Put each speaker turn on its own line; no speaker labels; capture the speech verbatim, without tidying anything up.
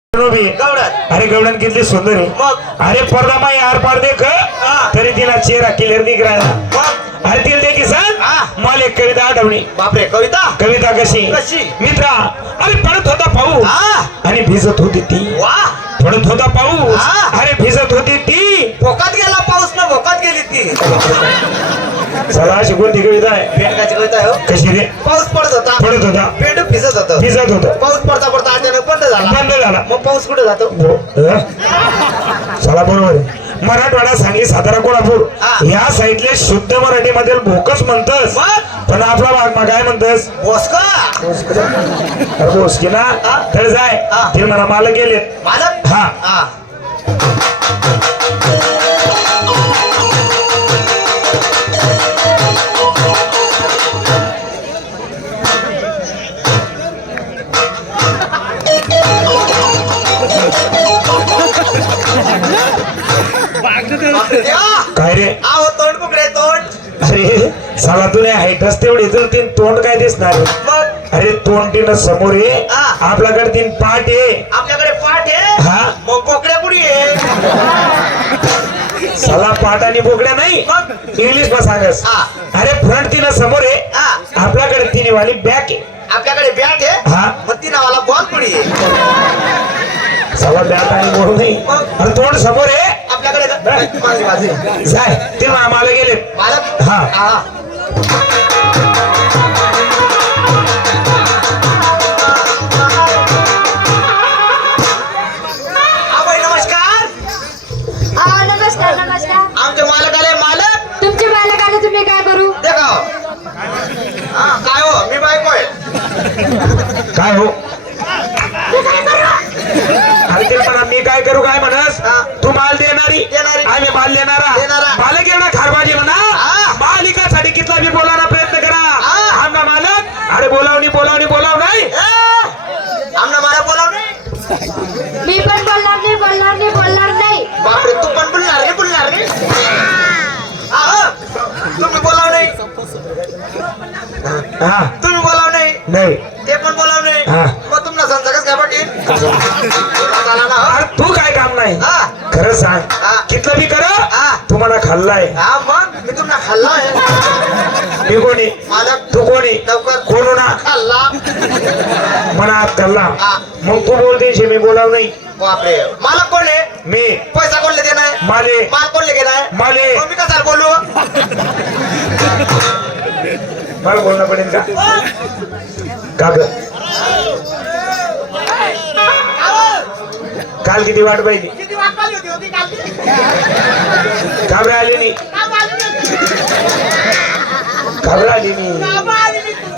अरे गवडन कितली सुंदर आहे मग अरे पर्दा माई आर पार देख तरी तिला चेहरा क्लिअर दिख रहा है मग अरे तिला देखी सांग मला एक कविता आठवणी बापरे कविता कविता कशी कशी मित्रा अरे पडत होता पाऊस आणि भिजत होती ती वाह पडत होता पाऊस अरे भिजत होती ती भोकात गेला पाऊस ना भोकात गेली ती चला अशी कोणती कविता आहे पेंडकाची कविता आहे कशी रे पाऊस पडत होता पडत होता पेंड भिजत होता भिजत होता पाऊस पडता पडता अचानक बंद झाला बंद झाला मग पाऊस कुठे जातो चला बरोबर आहे मराठवाडा सांगली सातारा कोल्हापूर या साईडले शुद्ध मराठी मध्ये भोकच म्हणतस पण आपला भाग मग काय म्हणतस भोसका भोसकी ना तर जाय ते मला मालक गेले मालक हा काय रे आहो तोंड पकडे तोंड अरे साला तुने हाईटच तेवढी तर तीन तोंड काय दिसणार मग अरे तोंड तीन समोर आहे आपल्याकडे तीन पाठ आहे आपल्याकडे पाठ आहे हा मग बोकड्या कुठे आहे साला पाठ आणि बोकड्या नाही इंग्लिश मध्ये सांगस अरे फ्रंट तीन समोर आहे आपल्याकडे तिन्ही वाली बॅक आहे आपल्याकडे बॅट आहे हा मग तीन वाला बॉल कुठे आहे साला बॅट आणि बॉल नाही आणि तोंड समोर आहे आपल्याकडे जाय ते मामाला गेले हा नमस्कार
नमस्कार नमस्कार
आमचे मालक आले मालक
तुमचे मालक आले तुम्ही काय करू
देखा काय हो मी बायको आहे काय हो अरे ते म्हणा मी काय करू काय म्हणस तू माल देणारी आम्ही माल देणारा मालक एवढा खारबाजी म्हणा मालिकासाठी कितला बी बोलायला प्रयत्न करा आमना मालक अरे बोलावणी बोलावणी बोलाव नाही आमना मालक बोलाव नाही
मी पण बोलणार नाही बोलणार नाही बोलणार नाही
बापरे तू पण बोलणार रे बोलणार रे तुम्ही बोलाव नाही हा तुम्ही बोलाव नाही नाही ते पण बोलाव नाही मग तुम्हाला संसारच काय पाटील तू काय काम नाही खरं सांग कितलं बी कर तुम्हाला खाल्लाय मग मी तुम्हाला खाल्लाय मी कोणी तू कोणी कोण ना खाल्ला मना खाल्ला मग तू बोलते मी बोलाव नाही बापरे मला कोण आहे मी पैसा कोणले देणार माले माल कोणले घेणार माले मी कसा बोलू मला बोलणं पडेल का का ग काल किती वाट पाहिली घाबरा आली नाही घाबरा आली मी